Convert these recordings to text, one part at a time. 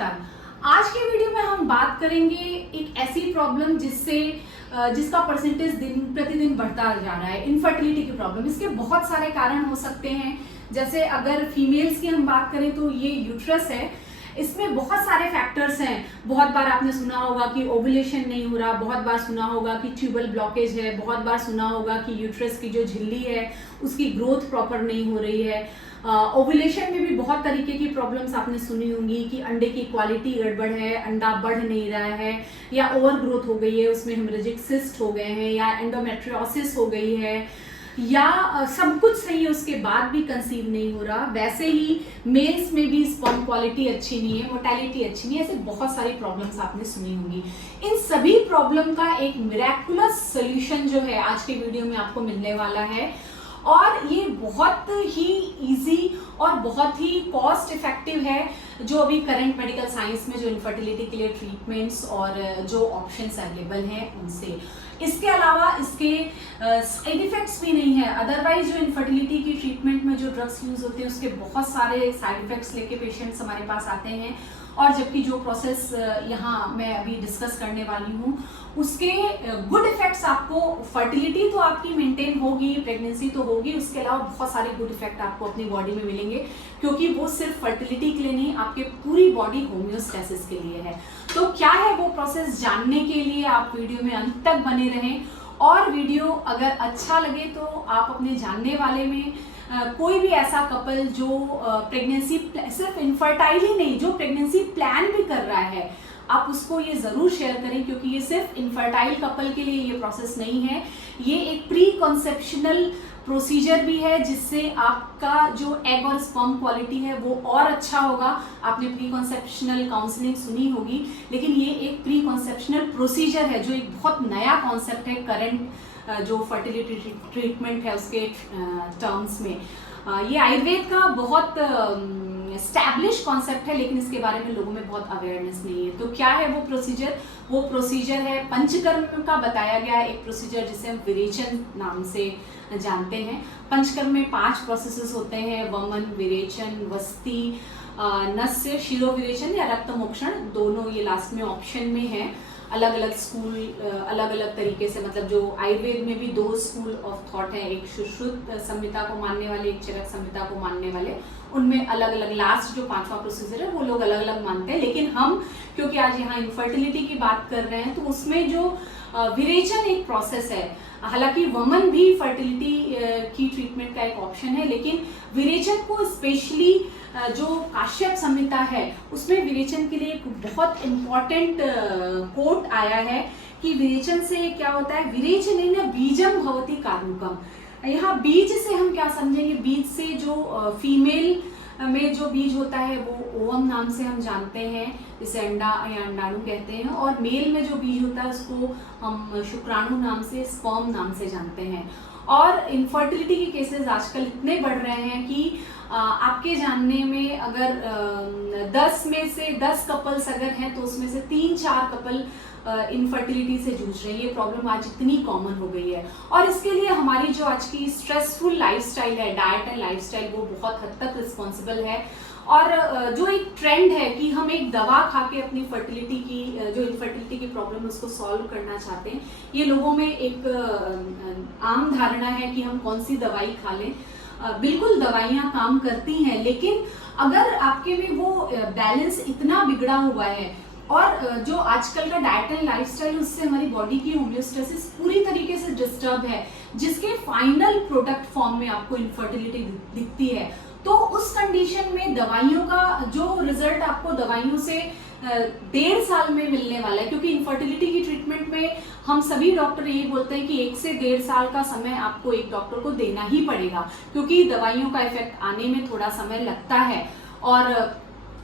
नमस्कार। आज के वीडियो में हम बात करेंगे एक ऐसी प्रॉब्लम जिसका परसेंटेज दिन प्रतिदिन बढ़ता जा रहा है, इनफर्टिलिटी की प्रॉब्लम। इसके बहुत सारे कारण हो सकते हैं। जैसे अगर फीमेल्स की हम बात करें तो ये यूट्रस है, इसमें बहुत सारे फैक्टर्स हैं। बहुत बार आपने सुना होगा कि ओवुलेशन नहीं हो रहा, बहुत बार सुना होगा कि ट्यूबल ब्लॉकेज है, बहुत बार सुना होगा कि यूट्रस की जो झिल्ली है उसकी ग्रोथ प्रॉपर नहीं हो रही है। ओवुलेशन में भी बहुत तरीके की प्रॉब्लम्स आपने सुनी होंगी कि अंडे की क्वालिटी गड़बड़ है, अंडा बढ़ नहीं रहा है, या ओवर ग्रोथ हो गई है, उसमें हेमरेजिक सिस्ट हो गए हैं, या एंडोमेट्रियोसिस हो गई है, या सब कुछ सही है उसके बाद भी कंसीव नहीं हो रहा। वैसे ही मेल्स में भी स्पर्म क्वालिटी अच्छी नहीं है, मोर्टेलिटी अच्छी नहीं है। ऐसे बहुत सारी प्रॉब्लम्स आपने सुनी होंगी। इन सभी प्रॉब्लम का एक मिरेकुलस सोल्यूशन जो है आज के वीडियो में आपको मिलने वाला है, और ये बहुत ही इजी और बहुत ही कॉस्ट इफेक्टिव है। जो अभी करंट मेडिकल साइंस में जो इनफर्टिलिटी के लिए ट्रीटमेंट्स और जो ऑप्शंस अवेलेबल हैं उनसे। इसके अलावा इसके साइड इफेक्ट्स भी नहीं है। अदरवाइज जो इनफर्टिलिटी की ट्रीटमेंट में जो ड्रग्स यूज होते हैं उसके बहुत सारे साइड इफेक्ट्स लेके पेशेंट्स हमारे पास आते हैं, और जबकि जो प्रोसेस यहाँ मैं अभी डिस्कस करने वाली हूँ उसके गुड इफेक्ट्स आपको, फर्टिलिटी तो आपकी मेंटेन होगी, प्रेगनेंसी तो होगी, उसके अलावा बहुत सारे गुड इफेक्ट आपको अपनी बॉडी में मिलेंगे, क्योंकि वो सिर्फ फर्टिलिटी के लिए नहीं, आपके पूरी बॉडी होम्योस्टेसिस के लिए है। तो क्या है वो प्रोसेस, जानने के लिए आप वीडियो में अंत तक बने रहें। और वीडियो अगर अच्छा लगे तो आप अपने जानने वाले में कोई भी ऐसा कपल जो प्रेगनेंसी सिर्फ इनफर्टाइल ही नहीं, जो प्रेगनेंसी प्लान भी कर रहा है, आप उसको ये जरूर शेयर करें, क्योंकि ये सिर्फ इनफर्टाइल कपल के लिए ये प्रोसेस नहीं है। ये एक प्री कॉन्सेप्शनल प्रोसीजर भी है, जिससे आपका जो एग और स्पर्म क्वालिटी है वो और अच्छा होगा। आपने प्री कॉन्सेप्शनल काउंसलिंग सुनी होगी, लेकिन ये एक प्री कॉन्सेप्शनल प्रोसीजर है जो एक बहुत नया कॉन्सेप्ट है करंट जो फर्टिलिटी ट्रीटमेंट है उसके टर्म्स में। ये आयुर्वेद का बहुत एस्टैब्लिश कॉन्सेप्ट है, लेकिन इसके बारे में लोगों में बहुत अवेयरनेस नहीं है। तो क्या है वो प्रोसीजर? वो प्रोसीजर है पंचकर्म का बताया गया एक प्रोसीजर, जिसे हम विरेचन नाम से जानते हैं। पंचकर्म में 5 प्रोसेसेस होते हैं: वमन, विरेचन, वस्ती, नस्य, शिरो विरेचन या रक्त मोक्षण। दोनों ये लास्ट में ऑप्शन में है। अलग अलग स्कूल अलग अलग तरीके से, मतलब जो आयुर्वेद में भी 2 स्कूल ऑफ थॉट है, एक सुश्रुत संहिता को मानने वाले, एक चरक संहिता को मानने वाले। उनमें अलग अलग लास्ट जो 5वां प्रोसीजर है वो लोग अलग अलग मानते हैं। लेकिन हम क्योंकि आज यहाँ इनफर्टिलिटी की बात कर रहे हैं, तो उसमें जो विरेचन एक प्रोसेस है, हालांकि वमन भी फर्टिलिटी की ट्रीटमेंट का एक ऑप्शन है, लेकिन विरेचन को स्पेशली जो काश्यप संहिता है उसमें विरेचन के लिए एक बहुत इंपॉर्टेंट कोट आया है कि विरेचन से क्या होता है, विरेचनेन बीजम भवति कारुकम। यहाँ बीज से हम क्या समझेंगे? बीज से जो फीमेल में जो बीज होता है वो ओवम नाम से हम जानते हैं, जिसे अंडा या अंडाणु कहते हैं, और मेल में जो बीज होता है उसको हम शुक्राणु नाम से, स्पर्म नाम से जानते हैं। और इनफर्टिलिटी के केसेस आजकल इतने बढ़ रहे हैं कि आपके जानने में अगर 10 में से 10 कपल्स अगर हैं तो उसमें से 3-4 कपल इनफर्टिलिटी से जूझ रहे हैं। ये प्रॉब्लम आज इतनी कॉमन हो गई है, और इसके लिए हमारी जो आज की स्ट्रेसफुल लाइफस्टाइल है, डाइट एंड लाइफस्टाइल, वो बहुत हद तक रिस्पॉन्सिबल है। और जो एक ट्रेंड है कि हम एक दवा खा के अपनी फर्टिलिटी की जो इनफर्टिलिटी की प्रॉब्लम है उसको सॉल्व करना चाहते हैं, ये लोगों में एक आम धारणा है कि हम कौन सी दवाई खा लें। बिल्कुल दवाइयाँ काम करती हैं, लेकिन अगर आपके में वो बैलेंस इतना बिगड़ा हुआ है, और जो आजकल का डाइट एंड लाइफस्टाइल, उससे हमारी बॉडी की होम्योस्टेसिस पूरी तरीके से डिस्टर्ब है, जिसके फाइनल प्रोडक्ट फॉर्म में आपको इनफर्टिलिटी दिखती है, तो उस कंडीशन में दवाइयों का जो रिजल्ट आपको दवाइयों से 1.5 साल में मिलने वाला है, क्योंकि इनफर्टिलिटी की ट्रीटमेंट में हम सभी डॉक्टर यही बोलते हैं कि 1 से 1.5 साल का समय आपको एक डॉक्टर को देना ही पड़ेगा, क्योंकि दवाइयों का इफेक्ट आने में थोड़ा समय लगता है। और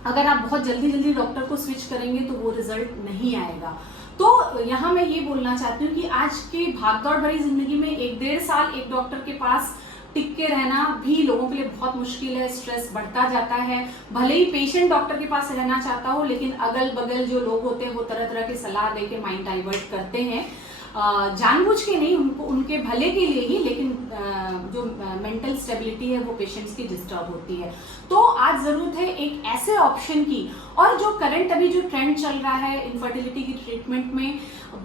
अगर आप बहुत जल्दी डॉक्टर को स्विच करेंगे तो वो रिजल्ट नहीं आएगा। तो यहाँ मैं ये बोलना चाहती हूँ कि आज की भागदौड़ भरी जिंदगी में 1-1.5 साल एक डॉक्टर के पास टिक के रहना भी लोगों के लिए बहुत मुश्किल है। स्ट्रेस बढ़ता जाता है। भले ही पेशेंट डॉक्टर के पास रहना चाहता हो, लेकिन अगल बगल जो लोग होते हैं वो तरह तरह की सलाह देके माइंड डाइवर्ट करते हैं। जानबूझ के नहीं, उनको उनके भले के लिए ही, लेकिन जो मेंटल स्टेबिलिटी है वो पेशेंट्स की डिस्टर्ब होती है। तो आज ज़रूरत है एक ऐसे ऑप्शन की, और जो करंट अभी जो ट्रेंड चल रहा है इनफर्टिलिटी की ट्रीटमेंट में,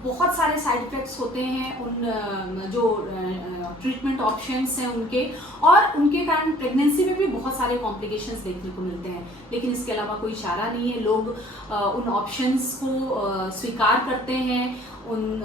बहुत सारे साइड इफेक्ट्स होते हैं उन जो ट्रीटमेंट ऑप्शंस हैं उनके, और उनके कारण प्रेगनेंसी में भी बहुत सारे कॉम्प्लिकेशंस देखने को मिलते हैं। लेकिन इसके अलावा कोई चारा नहीं है, लोग उन ऑप्शंस को स्वीकार करते हैं, उन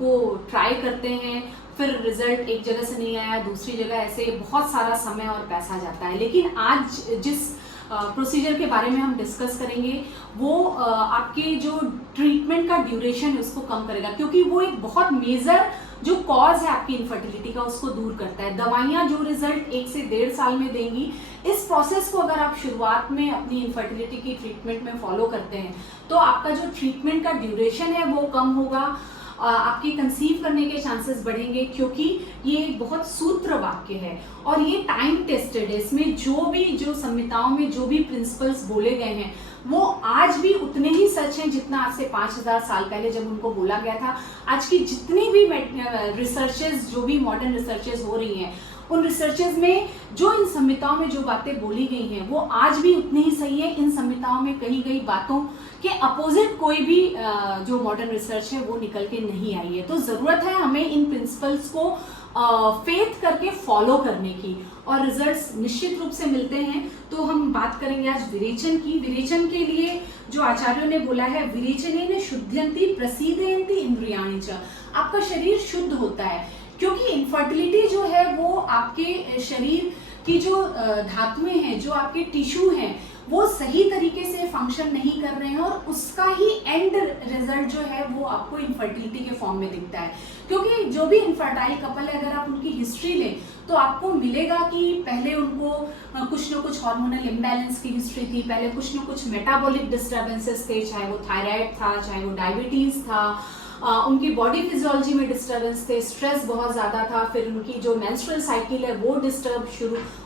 को ट्राई करते हैं, फिर रिजल्ट एक जगह से नहीं आया, दूसरी जगह, ऐसे बहुत सारा समय और पैसा जाता है। लेकिन आज जिस प्रोसीजर के बारे में हम डिस्कस करेंगे वो आपके जो ट्रीटमेंट का ड्यूरेशन है उसको कम करेगा, क्योंकि वो एक बहुत मेजर जो कॉज है आपकी इनफर्टिलिटी का उसको दूर करता है। दवाइयाँ जो रिजल्ट 1 से 1.5 साल में देंगी, इस प्रोसेस को अगर आप शुरुआत में अपनी इनफर्टिलिटी की ट्रीटमेंट में फॉलो करते हैं तो आपका जो ट्रीटमेंट का ड्यूरेशन है वो कम होगा, आपकी कंसीव करने के चांसेस बढ़ेंगे, क्योंकि ये एक बहुत सूत्र वाक्य है और ये टाइम टेस्टेड है। इसमें जो संहिताओं में जो भी प्रिंसिपल्स बोले गए हैं वो आज भी उतने ही सच हैं जितना आज से 5000 साल पहले जब उनको बोला गया था। आज की जितनी भी रिसर्चेस, जो भी मॉडर्न रिसर्चेस हो रही हैं, उन रिसर्चेस में जो इन संहिताओं में जो बातें बोली गई हैं वो आज भी उतनी ही सही है। इन संहिताओं में कही गई बातों के अपोजिट कोई भी जो मॉडर्न रिसर्च है वो निकल के नहीं आई है। तो ज़रूरत है हमें इन प्रिंसिपल्स को फेथ करके फॉलो करने की, और रिजल्ट्स निश्चित रूप से मिलते हैं। तो हम बात करेंगे आज विरेचन की। विरेचन के लिए जो आचार्यों ने बोला है, विरेचनेन शुद्ध्यन्ति प्रसीदयन्ति इंद्रियाणि च, आपका शरीर शुद्ध होता है, क्योंकि इनफर्टिलिटी जो है वो आपके शरीर की जो धातुएं हैं, जो आपके टिश्यू हैं, वो सही तरीके से फंक्शन नहीं कर रहे हैं, और उसका ही एंड रिजल्ट जो है वो आपको इनफर्टिलिटी के फॉर्म में दिखता है। क्योंकि जो भी इनफर्टाइल कपल है, अगर आप उनकी हिस्ट्री लें तो आपको मिलेगा कि पहले उनको कुछ ना कुछ हार्मोनल इम्बैलेंस की हिस्ट्री थी, पहले कुछ ना कुछ मेटाबॉलिक डिस्टर्बेंसेस थे, चाहे वो थायराइड था, चाहे वो डायबिटीज था, उनकी बॉडी फिजियोलॉजी में डिस्टर्बेंस थे, स्ट्रेस बहुत ज़्यादा था, फिर उनकी जो मेंस्ट्रुअल साइकिल है वो डिस्टर्ब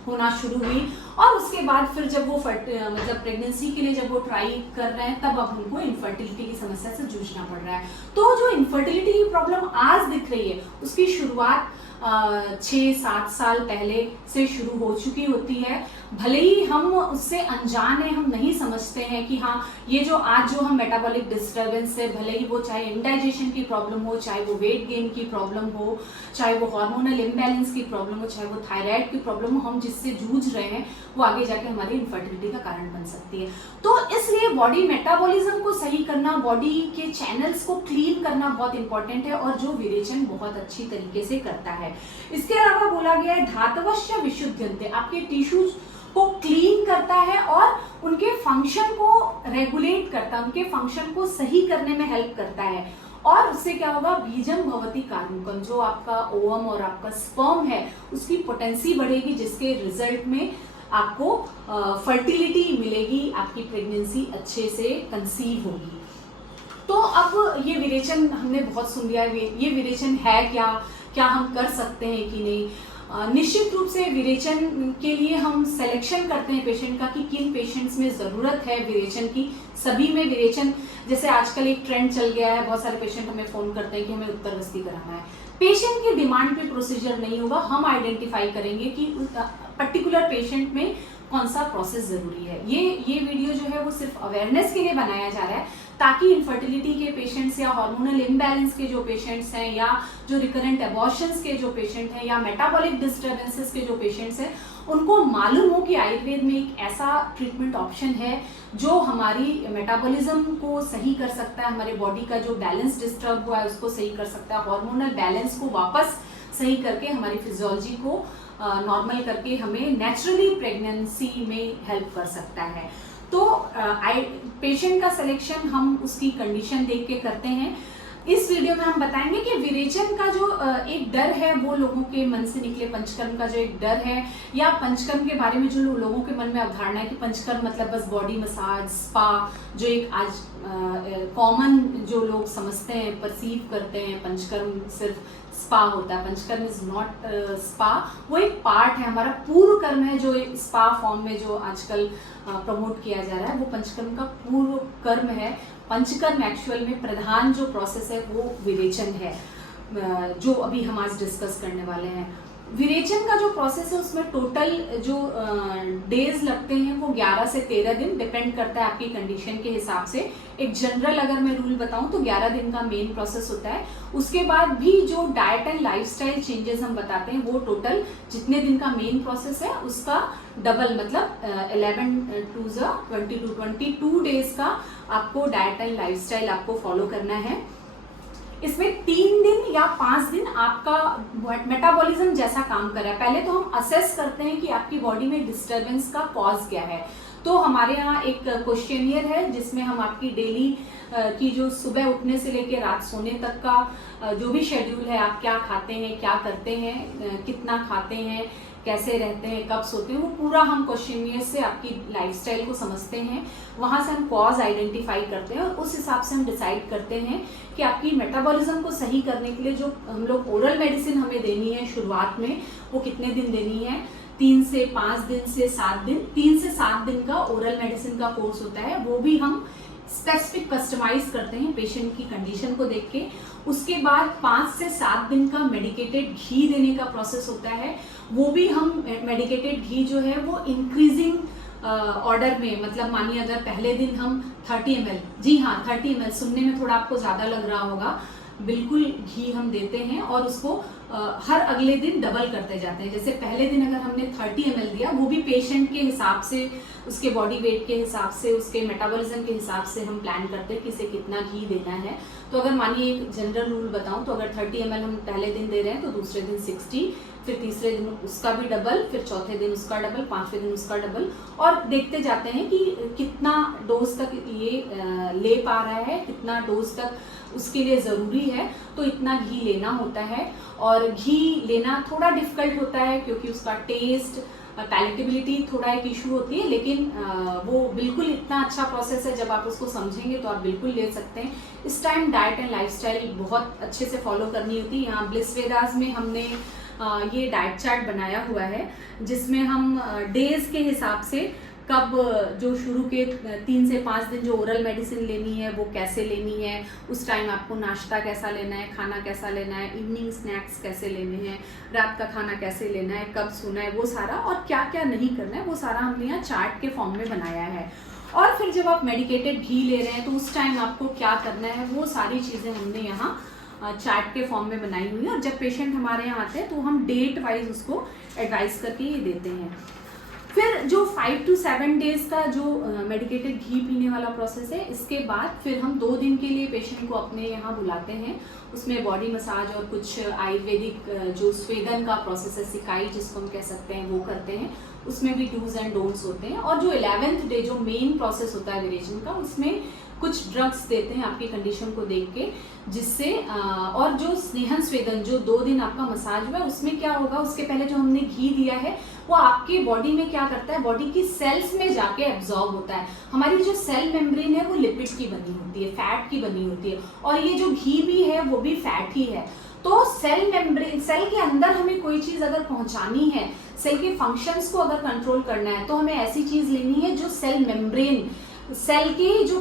होना शुरू हुई, और उसके बाद फिर जब वो मतलब प्रेगनेंसी के लिए जब वो ट्राई कर रहे हैं तब अब उनको इनफर्टिलिटी की समस्या से जूझना पड़ रहा है। तो जो इनफर्टिलिटी की प्रॉब्लम आज दिख रही है उसकी शुरुआत 6-7 साल पहले से शुरू हो चुकी होती है। भले ही हम उससे अनजान हैं, हम नहीं समझते हैं कि हाँ ये जो आज जो हम मेटाबॉलिक डिस्टर्बेंस है, भले ही वो चाहे इंडाइजेशन की प्रॉब्लम हो, चाहे वो वेट गेन की प्रॉब्लम हो, चाहे वो हार्मोनल इम्बैलेंस की प्रॉब्लम हो, चाहे वो थायराइड की प्रॉब्लम हो, हम जिससे जूझ रहे हैं वो आगे जाके हमारी इनफर्टिलिटी का कारण बन सकती है। तो इसलिए बॉडी मेटाबॉलिज्म को सही करना, बॉडी के चैनल्स को क्लीन करना बहुत इंपॉर्टेंट है, और जो विरेचन बहुत अच्छी तरीके से करता है। इसके अलावा बोला गया है धातवश्च विशुद्ध्यन्ते, आपके टिश्यूज को क्लीन करता है और उनके फंक्शन को रेगुलेट करता है, उनके फंक्शन को सही करने में हेल्प करता है। और उससे क्या होगा, बीजम भवति कार्मुकम, जो आपका ओवम और आपका स्पर्म है उसकी पोटेंसी बढ़ेगी, जिसके रिजल्ट में आपको फर्टिलिटी मिलेगी, आपकी प्रेगनेंसी अच्छे से कंसीव होगी। तो अब ये विरेचन हमने बहुत सुन लिया, ये विरेचन है क्या हम कर सकते हैं कि नहीं। निश्चित रूप से विरेचन के लिए हम सिलेक्शन करते हैं पेशेंट का कि किन पेशेंट्स में ज़रूरत है विरेचन की। सभी में विरेचन, जैसे आजकल एक ट्रेंड चल गया है, बहुत सारे पेशेंट हमें फ़ोन करते हैं कि हमें उत्तरवस्ती कराना है। पेशेंट की डिमांड पे प्रोसीजर नहीं होगा, हम आइडेंटिफाई करेंगे कि पर्टिकुलर पेशेंट में कौन सा प्रोसेस ज़रूरी है। ये वीडियो जो है वो सिर्फ अवेयरनेस के लिए बनाया जा रहा है, ताकि इनफर्टिलिटी के पेशेंट्स या हार्मोनल इम्बैलेंस के जो पेशेंट्स हैं, या जो रिकरेंट एबॉर्शंस के जो पेशेंट हैं, या मेटाबॉलिक डिस्टर्बेंसेस के जो पेशेंट्स हैं, उनको मालूम हो कि आयुर्वेद में एक ऐसा ट्रीटमेंट ऑप्शन है जो हमारी मेटाबॉलिज्म को सही कर सकता है, हमारे बॉडी का जो बैलेंस डिस्टर्ब हुआ है उसको सही कर सकता है, हार्मोनल बैलेंस को वापस सही करके हमारी फिजियोलॉजी को नॉर्मल करके हमें नेचुरली प्रेगनेंसी में हेल्प कर सकता है। तो पेशेंट का सिलेक्शन हम उसकी कंडीशन देख के करते हैं। इस वीडियो में हम बताएंगे कि विरेचन का जो एक डर है वो लोगों के मन से निकले, पंचकर्म का जो एक डर है, या पंचकर्म के बारे में जो लोगों के मन में अवधारणा है कि पंचकर्म मतलब बस बॉडी मसाज, स्पा, जो एक आज कॉमन जो लोग समझते हैं, परसीव करते हैं, पंचकर्म सिर्फ स्पा होता है। पंचकर्म इज नॉट स्पा, वो एक पार्ट है, हमारा पूर्व कर्म है जो स्पा फॉर्म में जो आजकल प्रमोट किया जा रहा है, वो पंचकर्म का पूर्व कर्म है। पंचकर्म एक्चुअल में प्रधान जो प्रोसेस है वो विरेचन है। जो अभी हम आज डिस्कस करने वाले हैं। विरेचन का जो प्रोसेस है उसमें टोटल जो डेज लगते हैं वो 11 से 13 दिन, डिपेंड करता है आपकी कंडीशन के हिसाब से। एक जनरल अगर मैं रूल बताऊं तो 11 दिन का मेन प्रोसेस होता है। उसके बाद भी जो डाइट एंड लाइफस्टाइल चेंजेस हम बताते हैं वो टोटल जितने दिन का मेन प्रोसेस है उसका डबल, मतलब 11 टू 22 डेज का आपको डाइट एंड लाइफस्टाइल आपको फॉलो करना है। इसमें 3 दिन या 5 दिन आपका मेटाबॉलिज्म जैसा काम कर रहा है। पहले तो हम असेस करते हैं कि आपकी बॉडी में डिस्टरबेंस का कॉज क्या है। तो हमारे यहाँ एक क्वेश्चनियर है जिसमें हम आपकी डेली की जो सुबह उठने से लेकर रात सोने तक का जो भी शेड्यूल है, आप क्या खाते हैं, क्या करते हैं, कितना खाते हैं, कैसे रहते हैं, कब सोते हैं, वो पूरा हम क्वेश्चनियर से आपकी लाइफस्टाइल को समझते हैं। वहाँ से हम कॉज आइडेंटिफाई करते हैं और उस हिसाब से हम डिसाइड करते हैं कि आपकी मेटाबॉलिज्म को सही करने के लिए जो हम लोग ओरल मेडिसिन हमें देनी है शुरुआत में, वो कितने दिन देनी है। 3 से 5 दिन से 7 दिन, 3 से 7 दिन का ओरल मेडिसिन का कोर्स होता है। वो भी हम स्पेसिफिक कस्टमाइज करते हैं पेशेंट की कंडीशन को देख के। उसके बाद 5 से 7 दिन का मेडिकेटेड घी देने का प्रोसेस होता है। वो भी हम मेडिकेटेड घी जो है वो इंक्रीजिंग ऑर्डर में, मतलब मानिए अगर पहले दिन हम 30 ml, जी हाँ 30 ml, सुनने में थोड़ा आपको ज़्यादा लग रहा होगा, बिल्कुल घी हम देते हैं और उसको हर अगले दिन डबल करते जाते हैं। जैसे पहले दिन अगर हमने 30 ml दिया, वो भी पेशेंट के हिसाब से, उसके बॉडी वेट के हिसाब से, उसके मेटाबॉलिज्म के हिसाब से हम प्लान करते हैं कि इसे कितना घी देना है। तो अगर मानिए एक जनरल रूल बताऊं तो अगर 30 ml हम पहले दिन दे रहे हैं तो दूसरे दिन 60, फिर तीसरे दिन उसका भी डबल, फिर चौथे दिन उसका डबल, 5वें दिन उसका डबल, और देखते जाते हैं कि कितना डोज तक ये ले पा रहा है, कितना डोज तक उसके लिए ज़रूरी है, तो इतना घी लेना होता है। और घी लेना थोड़ा डिफिकल्ट होता है क्योंकि उसका टेस्ट, पैलेटेबिलिटी थोड़ा एक इशू होती है, लेकिन वो बिल्कुल इतना अच्छा प्रोसेस है, जब आप उसको समझेंगे तो आप बिल्कुल ले सकते हैं। इस टाइम डाइट एंड लाइफस्टाइल बहुत अच्छे से फॉलो करनी होती है। यहाँ ब्लिस वेदास में हमने ये डाइट चार्ट बनाया हुआ है जिसमें हम डेज के हिसाब से कब जो शुरू के 3 से 5 दिन जो ओरल मेडिसिन लेनी है वो कैसे लेनी है, उस टाइम आपको नाश्ता कैसा लेना है, खाना कैसा लेना है, इवनिंग स्नैक्स कैसे लेने हैं, रात का खाना कैसे लेना है, कब सोना है, वो सारा, और क्या क्या नहीं करना है वो सारा हमने यहाँ चार्ट के फॉर्म में बनाया है। और फिर जब आप मेडिकेटेड घी ले रहे हैं तो उस टाइम आपको क्या करना है, वो सारी चीज़ें हमने यहाँ चार्ट के फॉर्म में बनाई हुई है। और जब पेशेंट हमारे यहाँ आते हैं तो हम डेट वाइज उसको एडवाइस करके ये देते हैं। फिर जो 5 to 7 डेज का जो मेडिकेटेड घी पीने वाला प्रोसेस है, इसके बाद फिर हम 2 दिन के लिए पेशेंट को अपने यहाँ बुलाते हैं। उसमें बॉडी मसाज और कुछ आयुर्वेदिक जो स्वेदन का प्रोसेस है, सिकाई जिसको हम कह सकते हैं, वो करते हैं। उसमें भी डूज एंड डोंट्स होते हैं। और जो 11th डे जो मेन प्रोसेस होता है विरेचन का, उसमें कुछ ड्रग्स देते हैं आपकी कंडीशन को देख के, जिससे और जो स्नेहन स्वेदन जो 2 दिन आपका मसाज हुआ है, उसमें क्या होगा, उसके पहले जो हमने घी दिया है वो आपकी बॉडी में क्या करता है, बॉडी की सेल्स में जाके एब्जॉर्ब होता है। हमारी जो सेल मेम्ब्रेन है वो लिपिड की बनी होती है, फैट की बनी होती है, और ये जो घी भी है वो भी फैट ही है। तो सेल मेम्ब्रेन, सेल के अंदर हमें कोई चीज अगर पहुंचानी है, सेल के फंक्शंस को अगर कंट्रोल करना है, तो हमें ऐसी चीज लेनी है जो सेल मेम्ब्रेन, सेल के जो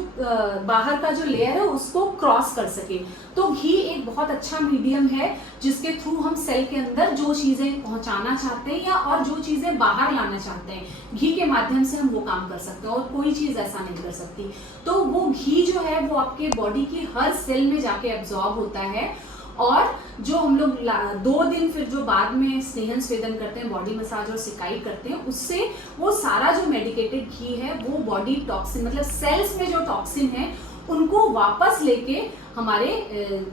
बाहर का जो लेयर है उसको क्रॉस कर सके। तो घी एक बहुत अच्छा मीडियम है जिसके थ्रू हम सेल के अंदर जो चीजें पहुंचाना चाहते हैं या और जो चीजें बाहर लाना चाहते हैं, घी के माध्यम से हम वो काम कर सकते हैं, और कोई चीज ऐसा नहीं कर सकती। तो वो घी जो है वो आपके बॉडी की हर सेल में जाके एब्जॉर्ब होता है। और जो हम लोग 2 दिन फिर जो बाद में स्नेहन स्वेदन करते हैं, बॉडी मसाज और सिकाई करते हैं, उससे वो सारा जो मेडिकेटेड घी है वो बॉडी टॉक्सिन, मतलब सेल्स में जो टॉक्सिन है उनको वापस लेके हमारे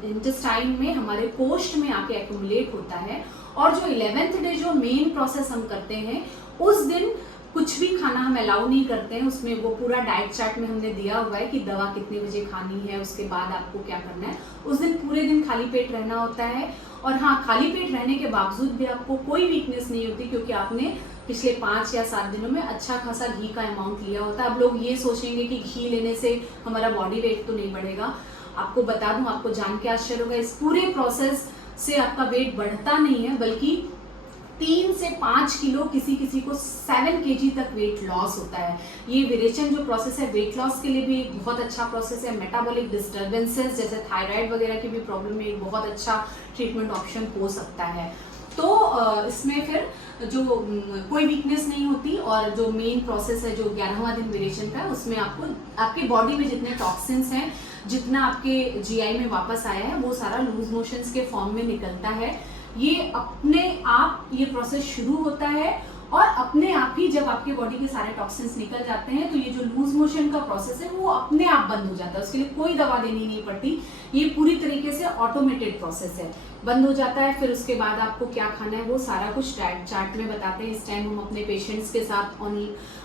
इंटेस्टाइन में, हमारे कोष्ठ में आके एक्यूमुलेट होता है। और जो 11th डे जो मेन प्रोसेस हम करते हैं, उस दिन कुछ भी खाना हम अलाउ नहीं करते हैं। उसमें वो पूरा डाइट चार्ट में हमने दिया हुआ है कि दवा कितने बजे खानी है, उसके बाद आपको क्या करना है। उस दिन पूरे दिन खाली पेट रहना होता है। और हाँ, खाली पेट रहने के बावजूद भी आपको कोई वीकनेस नहीं होती, क्योंकि आपने पिछले 5 या 7 दिनों में अच्छा खासा घी का अमाउंट लिया होता है। अब लोग ये सोचेंगे कि घी लेने से हमारा बॉडी वेट तो नहीं बढ़ेगा। आपको बता दूं, आपको जान के आश्चर्य होगा, इस पूरे प्रोसेस से आपका वेट बढ़ता नहीं है, बल्कि 3 से 5 किलो, किसी किसी को 7 kg तक वेट लॉस होता है। ये विरेचन जो प्रोसेस है वेट लॉस के लिए भी एक बहुत अच्छा प्रोसेस है। मेटाबॉलिक डिस्टर्बेंसेस जैसे थायराइड वगैरह की भी प्रॉब्लम में एक बहुत अच्छा ट्रीटमेंट ऑप्शन हो सकता है। तो इसमें फिर जो कोई वीकनेस नहीं होती, और जो मेन प्रोसेस है जो 11वां दिन विरेचन का है, उसमें आपको आपकी बॉडी में जितने टॉक्सिन्स हैं, जितना आपके जीआई में वापस आया है, वो सारा लूज मोशंस के फॉर्म में निकलता है। ये अपने आप ये प्रोसेस शुरू होता है, और अपने आप ही जब आपके बॉडी के सारे टॉक्सिन्स निकल जाते हैं तो ये जो लूज मोशन का प्रोसेस है वो अपने आप बंद हो जाता है। उसके लिए कोई दवा देनी नहीं पड़ती, ये पूरी तरीके से ऑटोमेटेड प्रोसेस है, बंद हो जाता है। फिर उसके बाद आपको क्या खाना है वो सारा कुछ डाइट चार्ट में बताते हैं। इस टाइम हम अपने पेशेंट्स के साथ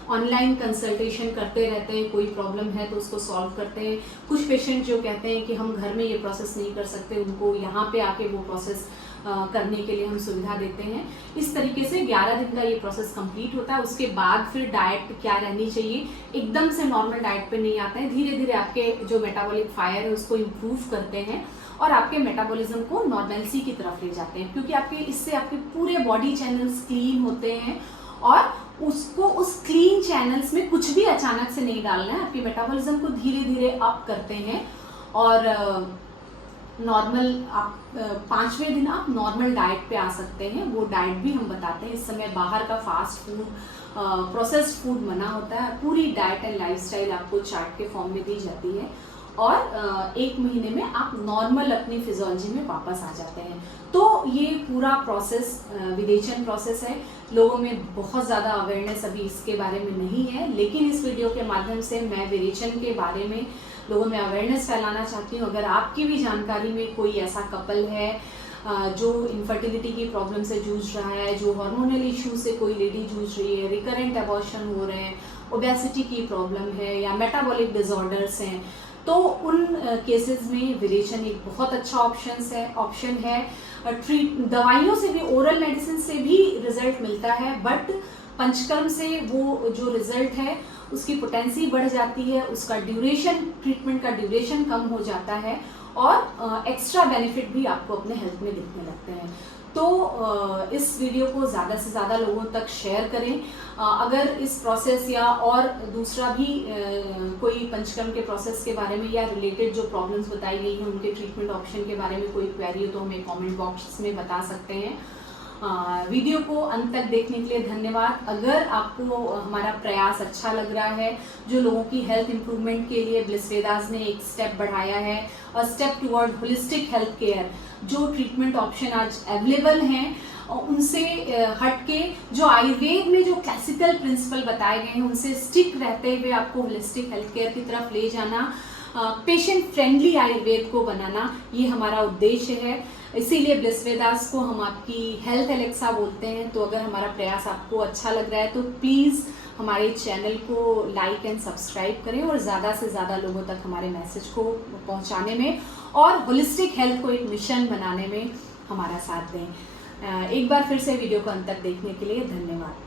ऑनलाइन कंसल्टेशन करते रहते हैं, कोई प्रॉब्लम है तो उसको सॉल्व करते हैं। कुछ पेशेंट जो कहते हैं कि हम घर में ये प्रोसेस नहीं कर सकते, उनको यहाँ पे आके वो प्रोसेस करने के लिए हम सुविधा देते हैं। इस तरीके से 11 दिन का ये प्रोसेस कंप्लीट होता है। उसके बाद फिर डाइट क्या रहनी चाहिए, एकदम से नॉर्मल डाइट पे नहीं आते हैं, धीरे धीरे आपके जो मेटाबॉलिक फायर है उसको इम्प्रूव करते हैं और आपके मेटाबॉलिज्म को नॉर्मलसी की तरफ ले जाते हैं, क्योंकि आपके इससे आपके पूरे बॉडी चैनल्स क्लीन होते हैं। और उसको उस क्लीन चैनल्स में कुछ भी अचानक से नहीं डालना है, आपके मेटाबॉलिज्म को धीरे धीरे अप करते हैं। और नॉर्मल आप 5वें दिन आप नॉर्मल डाइट पे आ सकते हैं, वो डाइट भी हम बताते हैं। इस समय बाहर का फास्ट फूड, प्रोसेस्ड फूड मना होता है। पूरी डाइट एंड लाइफस्टाइल आपको चार्ट के फॉर्म में दी जाती है, और 1 महीने में आप नॉर्मल अपनी फिजियोलॉजी में वापस आ जाते हैं। तो ये पूरा प्रोसेस विरेचन प्रोसेस है। लोगों में बहुत ज़्यादा अवेयरनेस अभी इसके बारे में नहीं है, लेकिन इस वीडियो के माध्यम से मैं विरेचन के बारे में लोगों में अवेयरनेस फैलाना चाहती हूँ। अगर आपकी भी जानकारी में कोई ऐसा कपल है जो इनफर्टिलिटी की प्रॉब्लम से जूझ रहा है, जो हार्मोनल इशू से कोई लेडी जूझ रही है, रिकरेंट अबॉर्शन हो रहे हैं, ओबेसिटी की प्रॉब्लम है, या मेटाबॉलिक डिसऑर्डर्स हैं, तो उन केसेस में विरेचन एक बहुत अच्छा ऑप्शन है। दवाइयों से भी, ओरल मेडिसिन से भी रिजल्ट मिलता है, बट पंचकर्म से वो जो रिजल्ट है उसकी पोटेंसी बढ़ जाती है, उसका ड्यूरेशन, ट्रीटमेंट का ड्यूरेशन कम हो जाता है, और एक्स्ट्रा बेनिफिट भी आपको अपने हेल्थ में दिखने लगते हैं। तो इस वीडियो को ज़्यादा से ज़्यादा लोगों तक शेयर करें। अगर इस प्रोसेस या और दूसरा भी कोई पंचकर्म के प्रोसेस के बारे में या रिलेटेड जो प्रॉब्लम्स बताई गई हैं उनके ट्रीटमेंट ऑप्शन के बारे में कोई क्वेरी हो तो हमें कमेंट बॉक्स में बता सकते हैं। वीडियो को अंत तक देखने के लिए धन्यवाद। अगर आपको हमारा प्रयास अच्छा लग रहा है, जो लोगों की हेल्थ इंप्रूवमेंट के लिए ब्लिस वेदास ने एक स्टेप बढ़ाया है, और step toward holistic health care, जो ट्रीटमेंट ऑप्शन आज अवेलेबल हैं उनसे हटके जो आयुर्वेद में जो क्लासिकल प्रिंसिपल बताए गए हैं उनसे स्टिक रहते हुए आपको होलिस्टिक हेल्थ केयर की तरफ ले जाना, पेशेंट फ्रेंडली आयुर्वेद को बनाना, ये हमारा उद्देश्य है। इसीलिए ब्लिस वेदास को हम आपकी हेल्थ एलेक्सा बोलते हैं। तो अगर हमारा प्रयास आपको अच्छा लग रहा है तो प्लीज़ हमारे चैनल को लाइक एंड सब्सक्राइब करें, और ज़्यादा से ज़्यादा लोगों तक हमारे मैसेज को पहुंचाने में और होलिस्टिक हेल्थ को एक मिशन बनाने में हमारा साथ दें। एक बार फिर से वीडियो को अंत तक देखने के लिए धन्यवाद।